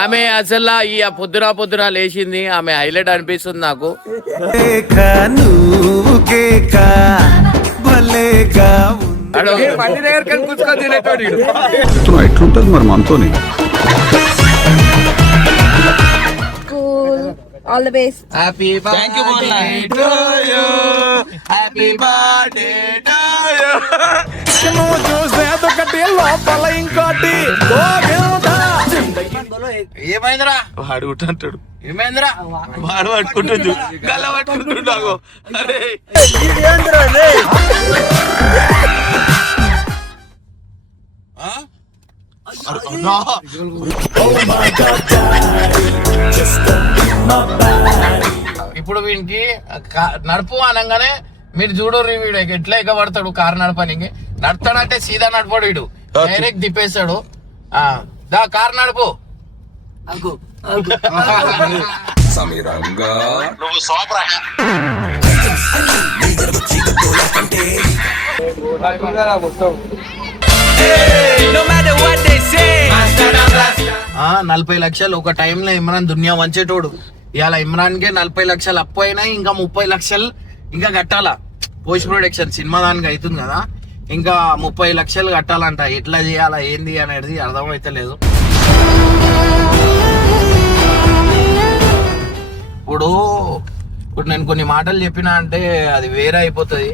ఆమె అసలు ఈ పొద్దున లేచింది, ఆమె హైలైట్ అనిపిస్తుంది నాకు. ఎట్లుంటది మరి మనతోని. All the best. Happy birthday to you. Happy birthday to you. ఏమైందిరా వాడు అంటాడు, ఏమైందిరా వాడు పట్టుకుంటుంది, గల్ల పట్టుకుంటుండో. అరే ఇప్పుడు వీనికి నడుపు అనగానే మీరు చూడు వీడు ఎట్లా ఎగబడతాడు కారు నడపనికి. నడతాడంటే సీదా నడపడు, వీడు డైరెక్ట్ దిప్పేస్తాడు. దా కారు నడుపు. నువ్వు సోపరా. 40 లక్షలు ఒక టైంలో ఇమ్రాన్ దునియా వంచేటోడు. ఇవాళ ఇమ్రాన్ కే 40 లక్షలు అప్పు అయినాయి, ఇంకా 30 లక్షలు ఇంకా కట్టాలా. పోస్ట్ ప్రొడక్షన్ సినిమా దానికి అవుతుంది కదా, ఇంకా 30 లక్షలు కట్టాలంట. ఎట్లా చేయాలా ఏంది అనేది అర్థమైతలేదు. ఇప్పుడు నేను కొన్ని మాటలు చెప్పినా అంటే అది వేరే అయిపోతుంది.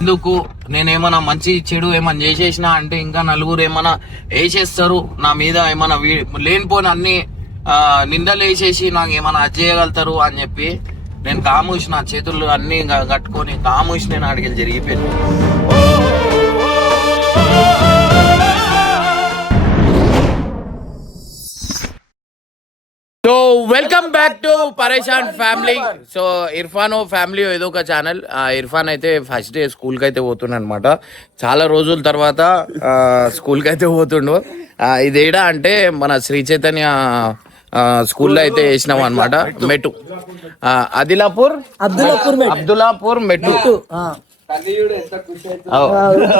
ఎందుకు నేనేమన్నా మంచి చెడు ఏమన్నా చేసేసినా అంటే ఇంకా నలుగురు ఏమన్నా వేసేస్తారు నా మీద, ఏమన్నా లేనిపోని అన్ని నిందలు వేసేసి నాకు ఏమన్నా అది చేయగలుగుతారు అని చెప్పి నేను కామూసి నా చేతులు అన్ని కట్టుకొని కామూసి నేను అడిగి జరిగిపోయింది. సో వెల్కమ్ బ్యాక్ టు పరేషాన్ ఫ్యామిలీ. సో ఇర్ఫాన్ ఫ్యామిలీ ఏదో ఒక ఛానల్. ఇర్ఫాన్ అయితే ఫస్ట్ డే స్కూల్కి అయితే పోతుండ అనమాట. చాలా రోజుల తర్వాత స్కూల్కి అయితే పోతుండు. ఇదేడా అంటే మన శ్రీ చైతన్య స్కూల్లో అయితే వేసినాం అనమాట. మెట్టు అబ్దుల్లాపూర్ మెట్టు.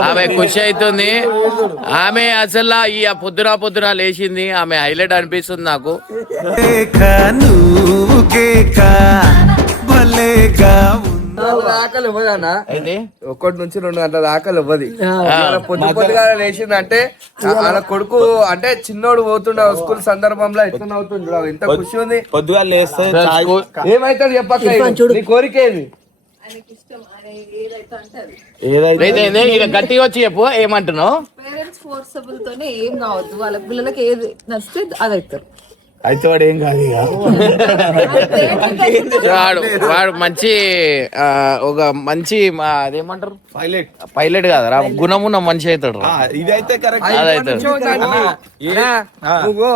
ఆమె ఖుషి అవుతుంది. ఆమె అసలు ఈ పొద్దున లేచింది, ఆమె హైలైట్ అనిపిస్తుంది నాకు. ఆకలి ఇవ్వదన్నా, 1 నుంచి 2 గంటల ఆకలి ఇవ్వదు. పొద్దుగా లేచిందంటే వాళ్ళ కొడుకు అంటే చిన్నోడు పోతుండే స్కూల్ సందర్భంలో ఎట్లా అవుతుంది, ఎంత ఖుషి ఉంది. పొద్దుగా లేస్తే ఏమైతుంది చెప్పక్క, నీ కోరిక ఏది? ఇక గట్టిగా వచ్చి చెప్పు, ఏమంటున్నావు? పేరెంట్స్ ఫోర్సబుల్ తోనే ఏం కావద్దు, వాళ్ళ పిల్లలకి ఏది నచ్చితే అది అవుతారు. అయితే వాడు ఏం కాదు. వాడు మంచి ఒక మంచి అదేమంటారు పైలట్ కాదరా, గుణమున్న మనిషి అవుతాడు. ఇదైతే కరెక్ట్. నువ్వు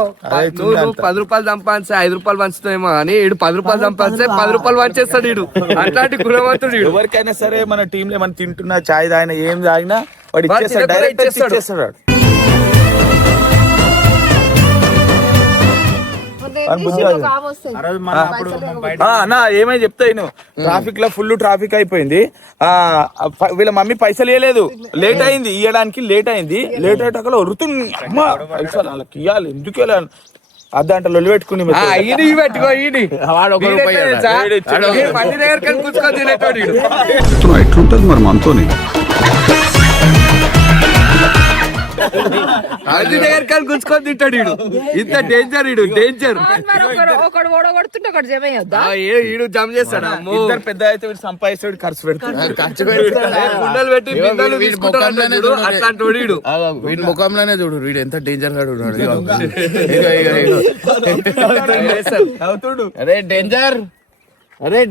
10 రూపాయలు సంపాదించే 5 రూపాయలు పంచుతామో అని, ఈడు 10 రూపాయలు సంపాదించే 10 రూపాయలు పంచేస్తాడు. ఈడు అట్లాంటి గుణవంతుడు. ఎవరికైనా సరే మన టీంలో ఏమైనా తింటున్నా, చాయ్ తాగినా, ఏం తాగినా వాడు ఇచ్చేస్తాడు, డైరెక్ట్ ఇచ్చేస్తాడు. అన్నా ఏమై చెప్తాను, ట్రాఫిక్ లో ఫుల్ ట్రాఫిక్ అయిపోయింది. వీళ్ళ మమ్మీ పైసలు ఇవ్వలేదు, లేట్ అయింది ఇవ్వడానికి. లేట్ అయ్యేటక్కడ వరుతుంది. అమ్మా పైసలు వాళ్ళకి ఇవ్వాలి, ఎందుకు వెళ్ళాను అద్దంట లొల్లి పెట్టుకుని ఎట్లుంటది మరి మనతోని. అది దగ్గర కానీ గుంజుకొని తింటాడు. ఇంత డేంజర్, డేంజర్. ఈడు జమ చేస్తాడు. ఇద్దరు పెద్ద అయితే సంపాదిస్తాడు, ఖర్చు పెడతాడు. కుండలు పెట్టి బిందెలు తీసుకుంటాడు. అట్లాంటి వీడి ముఖంలోనే చూడు, వీడు ఎంత డేంజర్ గా ఉన్నాడు. అరే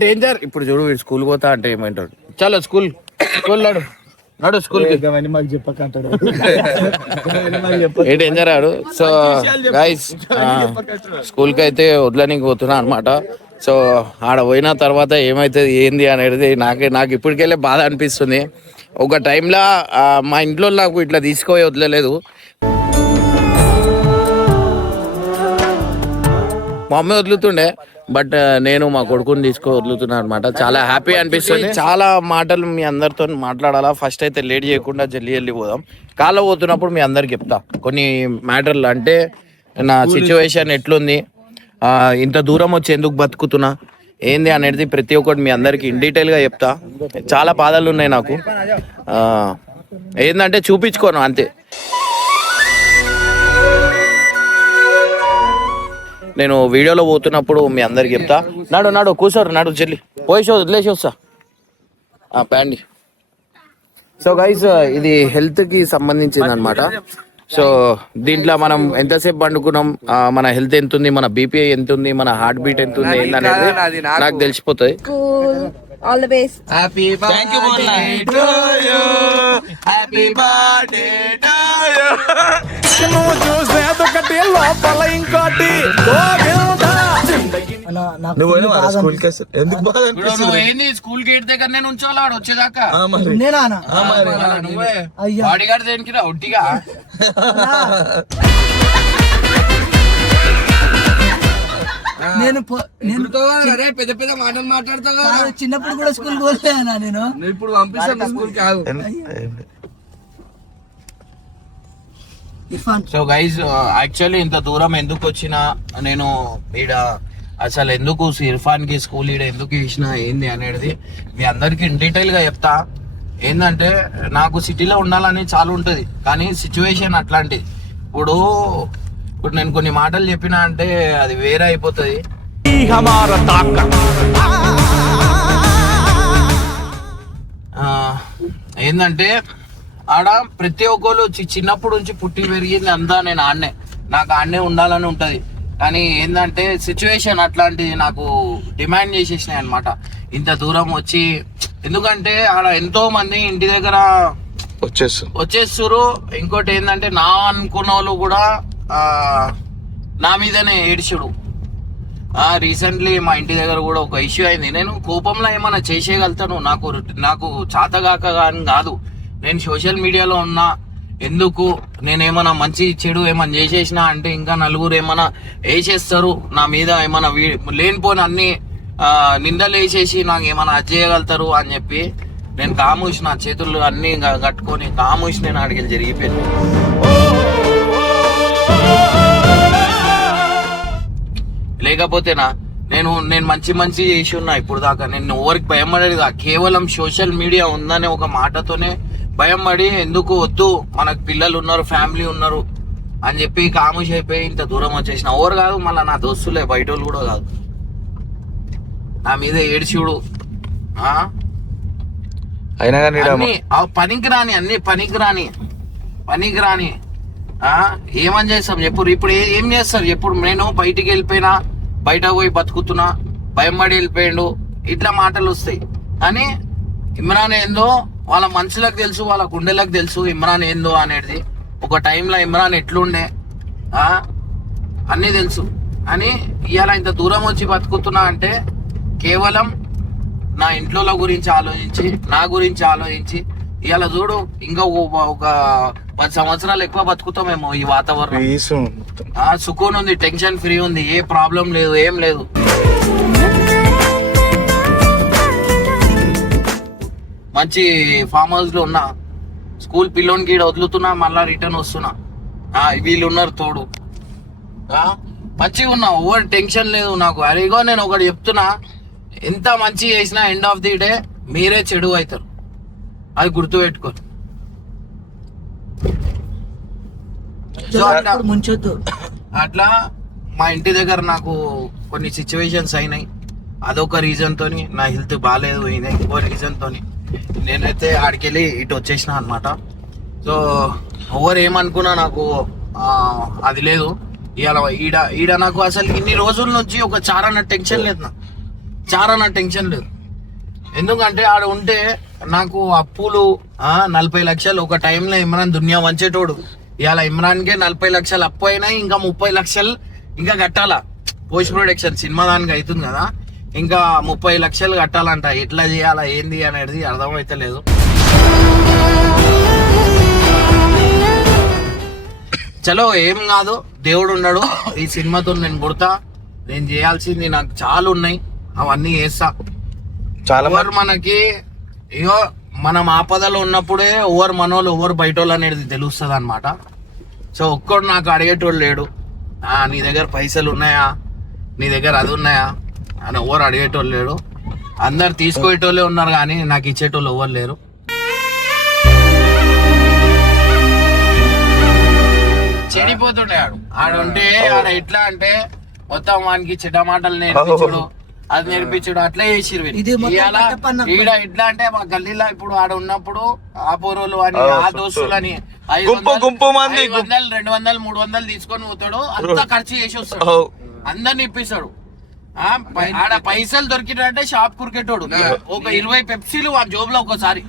డేంజర్. ఇప్పుడు చూడు వీడు స్కూల్ పోతా అంటే ఏమంటాడు, చలో స్కూల్ నాడు స్కూల్ మాకు చెప్పకంటాడు. ఏ డేంజర్ ఆడు. సో గైస్ స్కూల్ కి అయితే వదలనికి పోతున్నా అనమాట. సో ఆడ పోయిన తర్వాత ఏమైతుంది ఏంది అనేది నాకు ఇప్పటికెళ్ళే బాధ అనిపిస్తుంది. ఒక టైంలో మా ఇంట్లో నాకు ఇట్లా తీసుకుపోయి వదలలేదు. మా మమ్మీ వదులుతుండే, బట్ నేను మా కొడుకుని వదులుతున్నాను అనమాట. చాలా హ్యాపీ అనిపిస్తుంది. చాలా మాటలు మీ అందరితో మాట్లాడాలా. ఫస్ట్ అయితే లేట్ చేయకుండా జల్లి పోదాం. కాలో పోతున్నప్పుడు మీ అందరికి చెప్తా కొన్ని మ్యాటర్లు. అంటే నా సిచ్యువేషన్ ఎట్లుంది, ఇంత దూరం వచ్చి ఎందుకు బతుకుతున్నా ఏంది అనేది ప్రతి ఒక్కటి మీ అందరికి ఇన్ డీటెయిల్గా చెప్తా. చాలా బాధలు ఉన్నాయి నాకు. ఏంటంటే చూపించుకోను అంతే. నేను వీడియోలో పోతున్నప్పుడు మీ అందరికి చెప్తా. నాడు కూర్చోరు, నాడు చెల్లి పోయి వదిలేసి వస్తా ప్యాండి. సో గైస్, ఇది హెల్త్కి సంబంధించింది అనమాట. సో దీంట్లో మనం ఎంతసేపు పండుకున్నాం, మన హెల్త్ ఎంత ఉంది, మన బీపీ ఎంత ఉంది, మన హార్ట్ బీట్ ఎంత ఉంది ఏందనేది నాకు తెలిసిపోతుంది. All the best. Happy birthday to you, happy birthday to you. నువ్వు చూసేదొకటి లోపల ఇంకోటి. స్కూల్ గేట్ దగ్గర నేను ఉంచోలా వచ్చేదాకా బాడీగార్డ్ దేనికి రా ఒట్టిగా. నేను పెద్ద పెద్ద మాటలు మాట్లాడతావు. చిన్నప్పుడు కూడా స్కూల్ పోలేనా నేను. ఇప్పుడు పంపిస్తాను స్కూల్ కాదు. సో గైజ్, యాక్చువల్లీ ఇంత దూరం ఎందుకు వచ్చినా, నేను ఈడ అసలు ఎందుకు ఇర్ఫాన్ కి స్కూల్ ఈడ ఎందుకు ఇచ్చినా ఏంది అనేది మీ అందరికి ఇన్ డీటెయిల్ గా చెప్తా. ఏంటంటే నాకు సిటీలో ఉండాలని చాలా ఉంటది, కానీ సిచ్యువేషన్ అట్లాంటిది. ఇప్పుడు నేను కొన్ని మాటలు చెప్పినా అంటే అది వేరే అయిపోతుంది. ఏంటంటే ఆడ ప్రతి ఒక్కరు చిన్నప్పటి నుంచి పుట్టి పెరిగింది అంతా నేను ఆడనే, నాకు ఆడనే ఉండాలని ఉంటది. కానీ ఏంటంటే సిచ్యువేషన్ అట్లాంటిది నాకు డిమాండ్ చేసేసినాయి అనమాట. ఇంత దూరం వచ్చి, ఎందుకంటే ఆడ ఎంతో మంది ఇంటి దగ్గర వచ్చేస్తురు. ఇంకోటి ఏంటంటే నా అనుకున్న వాళ్ళు కూడా నా మీదనే ఏడ్చుడు. రీసెంట్లీ మా ఇంటి దగ్గర కూడా ఒక ఇష్యూ అయింది. నేను కోపంలో ఏమైనా చేసేయగలుగుతాను, నాకు చాతగాక కానీ కాదు. నేను సోషల్ మీడియాలో ఉన్నా, ఎందుకు నేనేమన్నా మంచి చెడు ఏమన్నా చేసేసినా అంటే ఇంకా నలుగురు ఏమన్నా వేసేస్తారు నా మీద, ఏమన్నా లేనిపోని అన్ని నిందలు వేసేసి నాకు ఏమన్నా అది చేయగలుగుతారు అని చెప్పి నేను కామూసి నా చేతులు అన్ని కట్టుకొని కామూసి నేను అడిగి జరిగిపోయింది. లేకపోతేనా నేను మంచి చేసి ఉన్నా ఇప్పుడు దాకా. నేను ఎవరికి భయం పడేది, కేవలం సోషల్ మీడియా ఉందనే ఒక మాటతోనే భయం పడి ఎందుకు వద్దు, మనకు పిల్లలు ఉన్నారు, ఫ్యామిలీ ఉన్నారు అని చెప్పి కాముష్ అయిపోయి ఇంత దూరం వచ్చేసిన. ఎవరు కాదు, మళ్ళీ నా దోస్తులే, బయట వాళ్ళు కూడా కాదు. నా మీద ఏడ్చిడు అయినా కానీ అన్ని పనికిరాని ఏమని చేస్తాం చెప్పు. ఇప్పుడు ఏం చేస్తారు చెప్పు. నేను బయటికి వెళ్ళిపోయినా, బయట పోయి బతుకుతున్నా, భయం పడి వెళ్ళిపోయాడు, ఇట్లా మాటలు వస్తాయి. కానీ ఇమ్రాన్ ఏందో వాళ్ళ మనసులకు తెలుసు, వాళ్ళ గుండెలకు తెలుసు ఇమ్రాన్ ఏందో అనేది. ఒక టైంలో ఇమ్రాన్ ఎట్లుండే అన్నీ తెలుసు. అని ఇవాళ ఇంత దూరం వచ్చి బతుకుతున్నా అంటే కేవలం నా ఇంట్లో గురించి ఆలోచించి, నా గురించి ఆలోచించి. ఇవాళ చూడు, ఇంకా ఒక 10 సంవత్సరాలు ఎక్కువ బతుకుతామేమో ఈ వాతావరణం. సుకూన్ ఉంది, టెన్షన్ ఫ్రీ ఉంది, ఏ ప్రాబ్లం లేదు, ఏం లేదు. మంచి ఫామ్ హౌస్ లో ఉన్నా, స్కూల్ పిల్లోనికి ఈడ వదులుతున్నా, మళ్ళా రిటర్న్ వస్తున్నా. వీళ్ళు ఉన్నారు తోడు, మంచిగా ఉన్నా, ఓవర్ టెన్షన్ లేదు నాకు. అరేగో నేను ఒకటి చెప్తున్నా, ఎంత మంచి చేసినా ఎండ్ ఆఫ్ ది డే మీరే చెడు అవుతారు, అది గుర్తు పెట్టుకోరు. అట్లా మా ఇంటి దగ్గర నాకు కొన్ని సిచ్యువేషన్స్ అయినాయి. అదొక రీజన్ తోని నా హెల్త్ బాగాలేదు పోయింది. ఇంకో రీజన్ తోని నేనైతే ఆడికెళ్ళి ఇటు వచ్చేసిన అనమాట. సో ఎవరు ఏమనుకున్నా నాకు అది లేదు. ఇవాళ ఈడ నాకు అసలు ఇన్ని రోజుల నుంచి ఒక చారన్న టెన్షన్ లేదు, నాకు చారన్న టెన్షన్ లేదు. ఎందుకంటే ఆడ ఉంటే నాకు అప్పులు 40 లక్షలు ఒక టైంలో ఇమ్రాన్ దునియా వంచేటోడు. ఇవాళ ఇమ్రాన్కే 40 లక్షలు అప్పు అయినాయి, ఇంకా 30 లక్షలు ఇంకా కట్టాలా. పోస్ట్ ప్రొడక్షన్ సినిమా దానికి అవుతుంది కదా, ఇంకా 30 లక్షలు కట్టాలంట. ఎట్లా చేయాలా ఏంది అనేది అర్థమైతే లేదు. చలో ఏం కాదు, దేవుడు ఉన్నాడు. ఈ సినిమాతో నేను పుడతా, నేను చేయాల్సింది నాకు చాలా ఉన్నాయి, అవన్నీ చేస్తా. చాలా ఎవరు మనకి ఇగో మనం ఆపదలో ఉన్నప్పుడే ఎవరు మనోళ్ళు ఎవరు బయటోళ్ళు అనేది తెలుస్తుంది అనమాట. సో ఒక్కడు నాకు అడిగేటోళ్ళు లేడు, నీ దగ్గర పైసలు ఉన్నాయా, నీ దగ్గర అది ఉన్నాయా అని ఎవరు అడిగేటోళ్ళు లేడు. అందరు తీసుకుపోయేటోళ్ళే ఉన్నారు కానీ నాకు ఇచ్చేటోళ్ళు ఎవరు లేరు. చెడిపోతుండే ఆడుంటే ఆడ ఎట్లా అంటే మొత్తం వానికి చెడ్డ మాటలు నేర్పించుడు, అది నేర్పించుడు అట్లా చేసిరు. ఈడ ఎట్లా అంటే మా గల్లీలో ఇప్పుడు ఆడ ఉన్నప్పుడు ఆ పోరోలు అని ఆ దోస్తులు అని 500, 200, 300 తీసుకొని పోతాడు, అంతా ఖర్చు చేసి వస్తాడు, అందరిని ఇప్పిస్తాడు. ఆడ పైసలు దొరికినంటే షాప్ కురికెటోడు ఒక 20 పెప్సీలు ఆ జోబులో ఒకసారి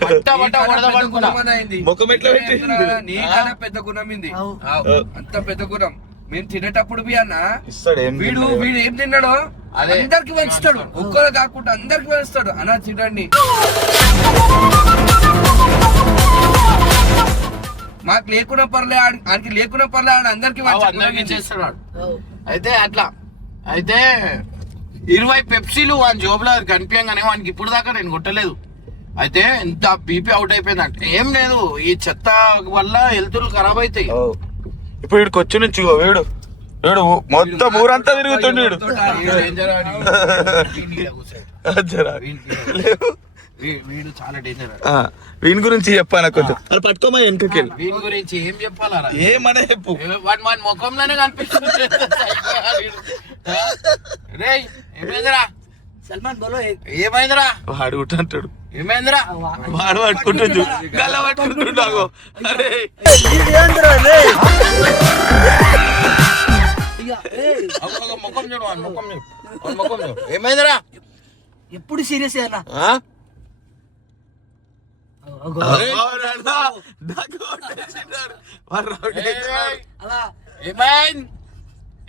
పెద్ద గుణం ఇది, అంత పెద్ద గుణం. మేము తినేటప్పుడు బి అన్న వీడు ఏం తిన్నాడో అందరికి పంచుతాడు, ఒక్కరు కాకుండా అందరికి పంచుతాడు. అన్న తినండి, మాకు లేకుండా పర్లే, ఆడికి లేకుండా పర్లే, ఆడ అందరికి చేస్తున్నాడు. అయితే అట్లా అయితే 20 పెప్సీలు వాని జోబులో కనిపించగానే వానికి ఇప్పుడు దాకా నేను కొట్టలేదు. అయితే ఎంత బీపీ అవుట్ అయిపోయిందంటే ఏం లేదు, ఈ చెత్త వల్ల హెల్త్లు ఖరాబ్ అవుతాయి. ఇప్పుడు వీడికి వచ్చి నుంచి వీడు వీడు మొత్తం ఊరంతా తిరుగుతుండు. వీడు చాలా డేంజర్. వీని గురించి చెప్పాను కొంచెం, పట్టుకోమా వెనుకకి. వీని గురించి ఏం చెప్పాలా, ఏమనే చెప్పు. వాడు మన ముఖంలోనే కనిపిస్తుంది. రేయ్ ఏమైందిరా సల్మాన్ బోలో, ఏమైందిరా వాడు అంటాడు, ఏమైందిరా వాడు పట్టుకుంటుండు, గల్ల పట్టుకుంటుండు. అరే ముఖం చూడు, ముఖం చూడు, ముఖం చూడు. ఏమైందిరా ఎప్పుడు సీరియస్ అన్న.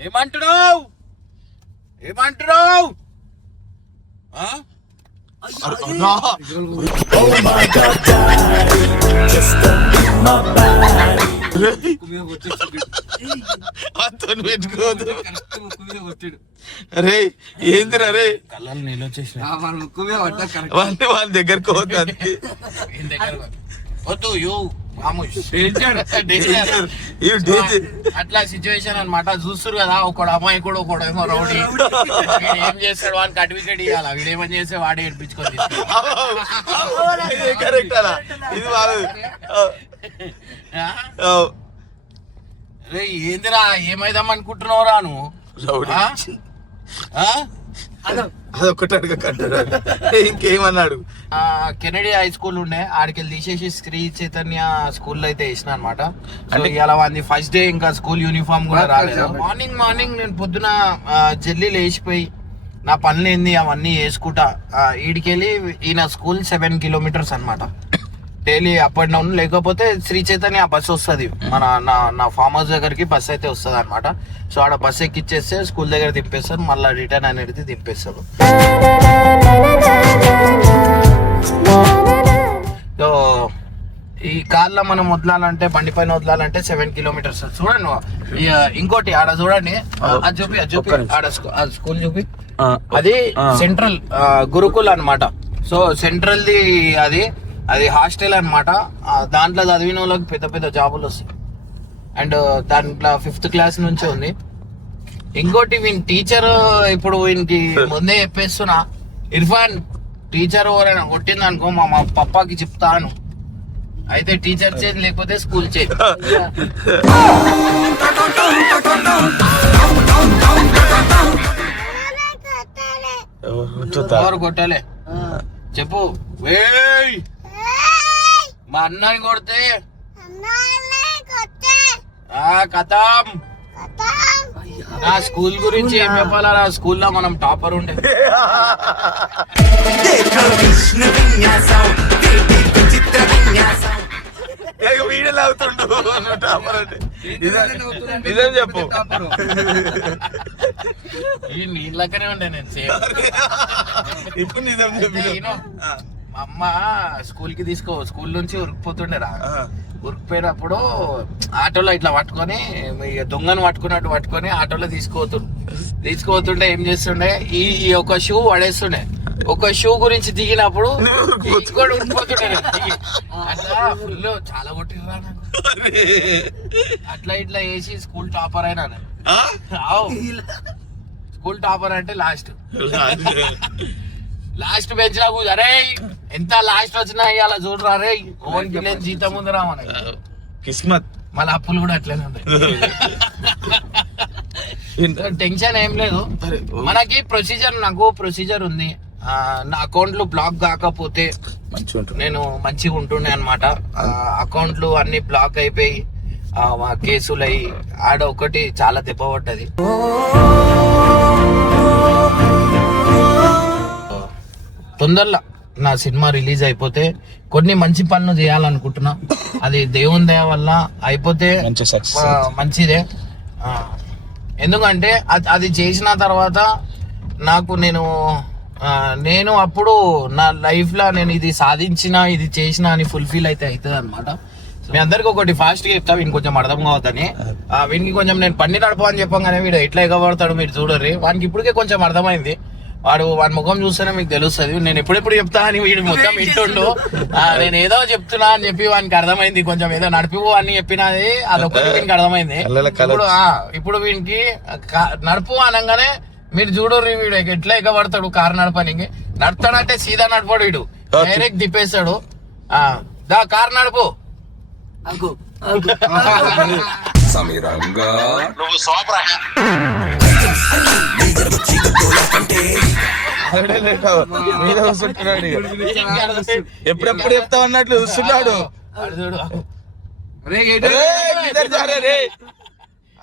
ఏమంటున్నావు, ఏమంటున్నావు? అరే ఏందిరా రే, కళ్ళని నీళ్ళు వచ్చేసిన వాళ్ళ దగ్గరకు వద్దు. అట్లా సిచ్యువేషన్ అన్నమాట. చూస్తారు కదా, ఒకడు అమ్మాయి కూడా ఒకడేమో రౌడీ, ఏం చేస్తాడు వాడికి సర్టిఫికేట్ ఇవ్వాలా, వీడేమని చేస్తే వాడే ఏడ్పించుకొని ఏందిరా ఏమైదాం అనుకుంటున్నావురా నువ్వు? అదొక్కటి అడగకంటాడు, ఇంకేమన్నాడు? కెనడీ హై స్కూల్ ఉండే, ఆడికి తీసేసి శ్రీ చైతన్య స్కూల్లో అయితే వేసిన అనమాట. అంటే ఇలా వాడిని ఫస్ట్ డే ఇంకా స్కూల్ యూనిఫామ్ కూడా రాలేదు. మార్నింగ్ నేను పొద్దున జల్లి లేచిపోయి నా పనులు ఏంది అవన్నీ వేసుకుంటా ఈడికెళ్ళి ఈయన స్కూల్ 7 kilometers అనమాట డైలీ అప్ అండ్ డౌన్. లేకపోతే శ్రీ చైతన్య బస్ వస్తుంది మన నా ఫామ్ హౌస్ దగ్గరికి బస్ అయితే వస్తుంది అనమాట. సో ఆడ బస్ ఎక్కిచ్చేస్తే స్కూల్ దగ్గర దింపేస్తారు, మళ్ళీ రిటర్న్ అనేది దింపేస్తారు. సో ఈ కార్లో మనం వదలాలంటే, బండి పైన వదలాలంటే 7 kilometers. చూడండి ఇంకోటి ఆడ చూడండి, అది చూపి ఆడ స్కూల్ చూపి, అది సెంట్రల్ గురుకుల్ అన్నమాట. సో సెంట్రల్ ది అది హాస్టల్ అన్నమాట. దాంట్లో చదివిన వాళ్ళకి పెద్ద పెద్ద జాబులు వస్తాయి. అండ్ దాంట్లో 5th class నుంచే ఉంది. ఇంకోటి వీని టీచర్, ఇప్పుడు వీనికి ముందే చెప్పేస్తున్నా, ఇర్ఫాన్ టీచర్ ఎవరైనా కొట్టింది అనుకో మా పప్పాకి చెప్తాను. అయితే టీచర్ చేంజ్ లేకపోతే స్కూల్ చేంజ్. ఎవరు కొట్టాలే చెప్పు. మా అన్నని కొడితే కథం. నా స్కూల్ గురించి ఏం చెప్పాలా, నా స్కూల్లో మనం టాపర్ ఉండే. వీడియోలు అవుతుండు టాపర్ అంటే నిజం చెప్పు. ఈ నీళ్ళకనే ఉండే నేను సేమ్. ఇప్పుడు నిజం చెప్పు. మా అమ్మ స్కూల్ కి స్కూల్ నుంచి ఉరికిపోతుండేరా. ఉరికిపోయినప్పుడు ఆటోలో ఇట్లా పట్టుకొని ఇక దొంగను పట్టుకొని ఆటోలో తీసుకుపోతుండే ఏం చేస్తుండే ఈ ఒక షూ పడేస్తుండే. ఒక షూ గురించి దిగినప్పుడు కూడా ఉండిపోతుండే దిగి. అట్లా ఫుల్ చాలా కొట్టిర్రా నాకు. అట్లా ఇట్లా వేసి స్కూల్ టాపర్ అయినా స్కూల్ టాపర్ అంటే లాస్ట్ బెంచ్ లో అరే ఎంత లాస్ట్ వచ్చినా అలా చూడరా రే ఓన్కి నేను జీతం ఉందిరా మన కిస్మత్. మళ్ళీ అప్పులు కూడా అట్లనే ఉంటాయి. టెన్షన్ ఏం లేదు. మనకి నాకు ప్రొసీజర్ ఉంది. నా అకౌంట్లు బ్లాక్ కాకపోతే నేను మంచిగా ఉంటుండే అనమాట. అకౌంట్లు అన్ని బ్లాక్ అయిపోయి కేసులు అయ్యి ఆడ ఒకటి చాలా దెబ్బ పడ్డది. తొందరలో నా సినిమా రిలీజ్ అయిపోతే కొన్ని మంచి పనులు చేయాలనుకుంటున్నా. అది దేవుని దయ వల్ల అయిపోతే మంచిదే. ఎందుకంటే అది చేసిన తర్వాత నాకు నేను అప్పుడు నా లైఫ్ లో నేను ఇది సాధించిన ఇది చేసిన అని ఫుల్ఫిల్ అయితే అవుతుంది అనమాట. మీ అందరికి ఒకటి ఫాస్ట్ గా చెప్తా, వీనికి కొంచెం అర్థం కావద్దని. వీనికి కొంచెం నేను పన్ని నడపని చెప్పగానే వీడు ఎట్లా ఎగబడతాడు మీరు చూడర్రి. వానికి ఇప్పటికే కొంచెం అర్థమైంది. వాడి ముఖం చూస్తేనే మీకు తెలుస్తుంది. నేను ఎప్పుడెప్పుడు చెప్తా అని వీడు మొత్తం ఇంటుండు. నేను ఏదో చెప్తున్నా అని చెప్పి వానికి అర్థమైంది. కొంచెం ఏదో నడిపివు అని చెప్పినది అదొకటి వీనికి అర్థమైంది. ఇప్పుడు వీనికి నడుపు అనగానే మీరు చూడరు వీడు ఎట్లా ఎగబడతాడు. కారు నడపనికి నడుపుతాడంటే సీదా నడపడు వీడు, డైరెక్ట్ దిప్పేస్తాడు. కారు నడుపు ఎప్పుడెప్పుడు చెప్తా అన్నట్లు చూస్తున్నాడు.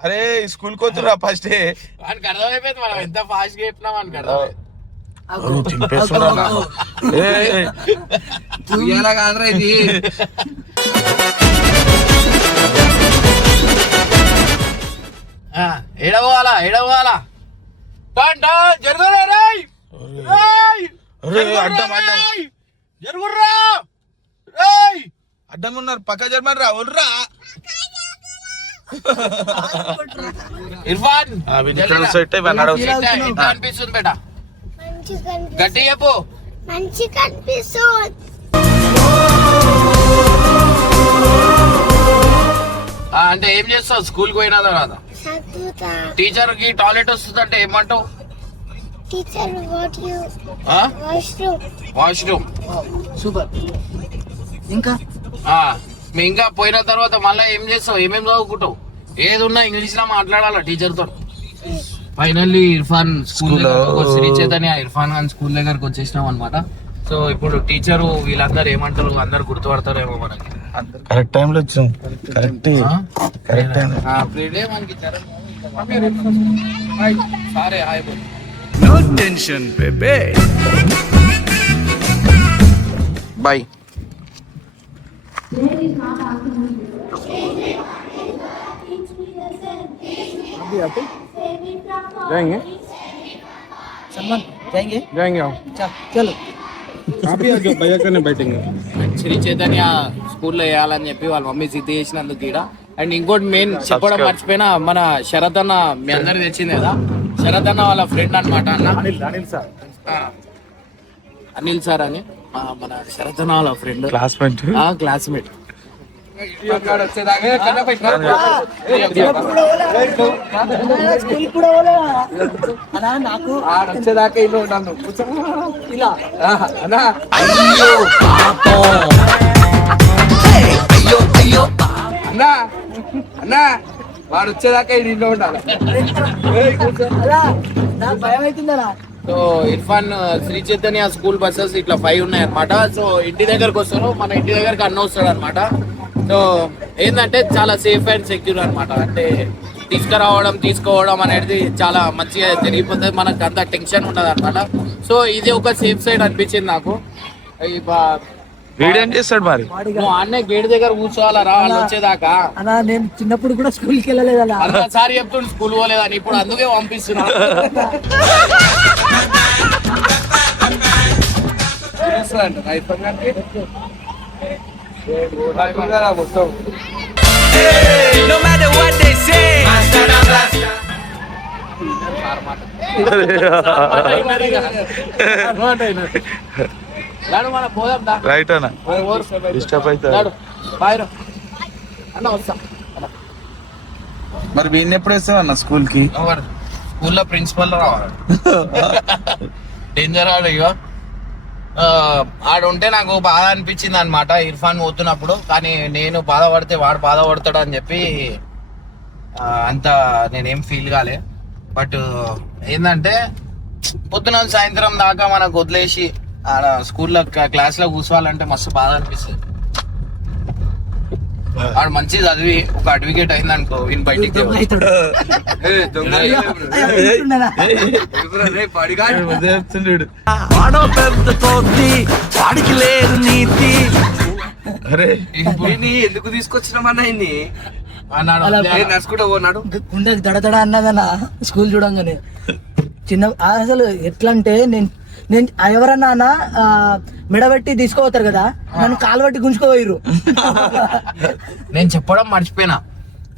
అరే స్కూల్ కోతురా ఫస్ట్ వానికి అర్థమైపోయింది మనం ఎంత ఫాస్ట్ గా చెప్పినా వానికి అర్థమైంది. ఇది ఎడవాలా జరుగురా జరుగుర్రా అడ్డం ఉన్నారు పక్క జర్మన్ రా ఒర్రా. ఇర్ఫాన్ అనిపిస్తుంది బేటా గట్టి చెప్పు. మంచిగా అనిపిస్తుంది. అంటే ఏం చేస్తావు స్కూల్ కి పోయిన తర్వాత? టీచర్ కి టాయిలెట్ వస్తుందంటే ఏమంటావు? Teacher washroom. సూపర్. ఇంకా ఇంకా పోయిన తర్వాత మళ్ళీ ఏం చేస్తావు? ఏమేమి చదువుకుంటావు? ఏది ఉన్నా ఇంగ్లీష్ లో మాట్లాడాలా టీచర్ తో. Finally Irfan school Shri Chaitanya Irfan Khan school దగ్గరకు వచ్చేసినాం అనమాట. సో ఇప్పుడు టీచరు వీళ్ళందరూ ఏమంటారు, అందరు గుర్తుపడతారేమో మనకి. కరెక్ట్ టైంలో వచ్చాం. కరెక్ట్ సరే హాయ్ నో టెన్షన్ బేబే. బాయ్. जाएंगे सलमान जाएंगे चलो భయ్యా కనే బైటింగ్. శ్రీ చైతన్య స్కూల్లో వేయాలని చెప్పి వాళ్ళ మమ్మీ సిద్ధి చేసినందుకు ఈడ. అండ్ ఇంకోటి మెయిన్ చెప్పడం మర్చిపోయినా, మన శరత్ అన్న మీ అందరికి తెచ్చింది కదా, శరత్ అన్న వాళ్ళ ఫ్రెండ్ అనమాట. అనిల్ సార్ అని మన శరత్ అన్న వాళ్ళ ఫ్రెండ్, క్లాస్మేట్. నాకు వచ్చేదాకా ఇల్లు ఉన్నాను ఇలా అన్నా అన్నా వాడు వచ్చేదాకా ఇంట్లో ఉండాలి. నాకు భయం అవుతుందా. So Irfan Shri Chaitanya school buses ఇట్లా 5 ఉన్నాయి అనమాట. సో ఇంటి దగ్గరకు వస్తారు, మన ఇంటి దగ్గరకు అన్న వస్తాడు అనమాట. సో ఏంటంటే చాలా సేఫ్ అండ్ సెక్యూర్ అనమాట. అంటే తీసుకోవడం అనేది చాలా మంచిగా జరిగిపోతుంది, మనకు అంత టెన్షన్ ఉండదు అనమాట. సో ఇది ఒక సేఫ్ సైడ్ అనిపించింది నాకు. వీడేం చేస్తాడు మరి? నువ్వు అన్నే గేట్ దగ్గర కూర్చోవాలా రా వాళ్ళు వచ్చేదాకా. అన్నా నేను చిన్నప్పుడు కూడా స్కూల్కి వెళ్ళలేదు అలా. అంతసారి చెప్తుండు స్కూల్ పోలేదని, ఇప్పుడు అందుకే పంపిస్తున్నా. మొత్తం No matter what they say. Right అన్న డిస్టర్బ్ అవుతారు మరి వీడిని ఎప్పుడు వేస్తావు అన్న స్కూల్ కి స్కూల్లో ప్రిన్సిపల్ రావాలి డేంజర్ ఆడు ఇక ఆడుంటే నాకు బాధ అనిపించింది అనమాట ఇర్ఫాన్ పోతున్నప్పుడు. కానీ నేను బాధపడితే వాడు బాధపడతాడు అని చెప్పి అంత నేనేం ఫీల్ కాలే. బట్ ఏంటంటే పొద్దున సాయంత్రం దాకా మనకు వదిలేసి ఆడ స్కూల్లో క్లాస్లో కూర్చోవాలంటే మస్తు బాధ అనిపిస్తుంది. ఆడు మంచి చదివి ఒక అడ్వకేట్ అయింది అనుకో వీని బయటికి వాడో పెద్ద తోటి వాడికి లేదు నీతి. అరే ఎందుకు తీసుకొచ్చినామన్నా ఇన్ని అన్నాడు. నడుచుకుంటూ పోన్నాడు గుండెకి దడదడ అన్నదన్న స్కూల్ చూడంగానే. చిన్న అసలు ఎట్లా అంటే నేను ఎవరన్నా అన్న మెడబెట్టి తీసుకోపోతారు కదా, నన్ను కాలు బట్టి గుంజుకోపోయారు. నేను చెప్పడం మర్చిపోయినా.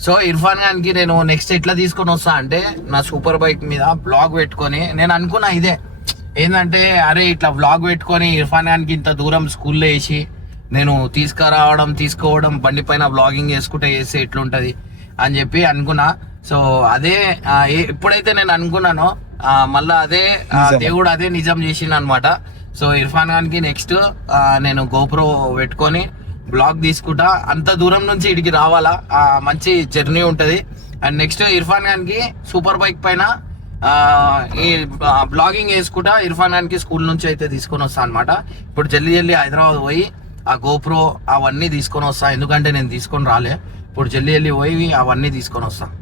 సో ఇర్ఫాన్ ఖాన్కి నేను నెక్స్ట్ ఎట్లా తీసుకొని వస్తా అంటే నా సూపర్ బైక్ మీద బ్లాగ్ పెట్టుకొని నేను అనుకున్నా ఇదే ఏంటంటే అరే ఇట్లా బ్లాగ్ పెట్టుకొని ఇర్ఫాన్ ఖాన్కి ఇంత దూరం స్కూల్లో వేసి నేను తీసుకురావడం తీసుకోవడం బండి పైన బ్లాగింగ్ చేసుకుంటే చేస్తే ఎట్లుంటది అని చెప్పి అనుకున్నా. సో అదే ఎప్పుడైతే నేను అనుకున్నానో మళ్ళా అదే దేవుడు అదే నిజం చేసిండు అనమాట. సో ఇర్ఫాన్ ఖాన్కి నెక్స్ట్ నేను గోప్రో పెట్టుకొని బ్లాగ్ తీసుకుంటా. అంత దూరం నుంచి ఇడికి రావాలా, మంచి జర్నీ ఉంటది. అండ్ నెక్స్ట్ ఇర్ఫాన్ ఖాన్కి సూపర్ బైక్ పైన ఈ బ్లాగింగ్ వేసుకుంటా ఇర్ఫాన్ ఖాన్కి స్కూల్ నుంచి అయితే తీసుకొని వస్తా అనమాట. ఇప్పుడు జల్దీ హైదరాబాద్ పోయి ఆ గోప్రో అవన్నీ తీసుకొని వస్తా, ఎందుకంటే నేను తీసుకొని రాలే. ఇప్పుడు జల్దీ పోయి అవన్నీ తీసుకొని వస్తా.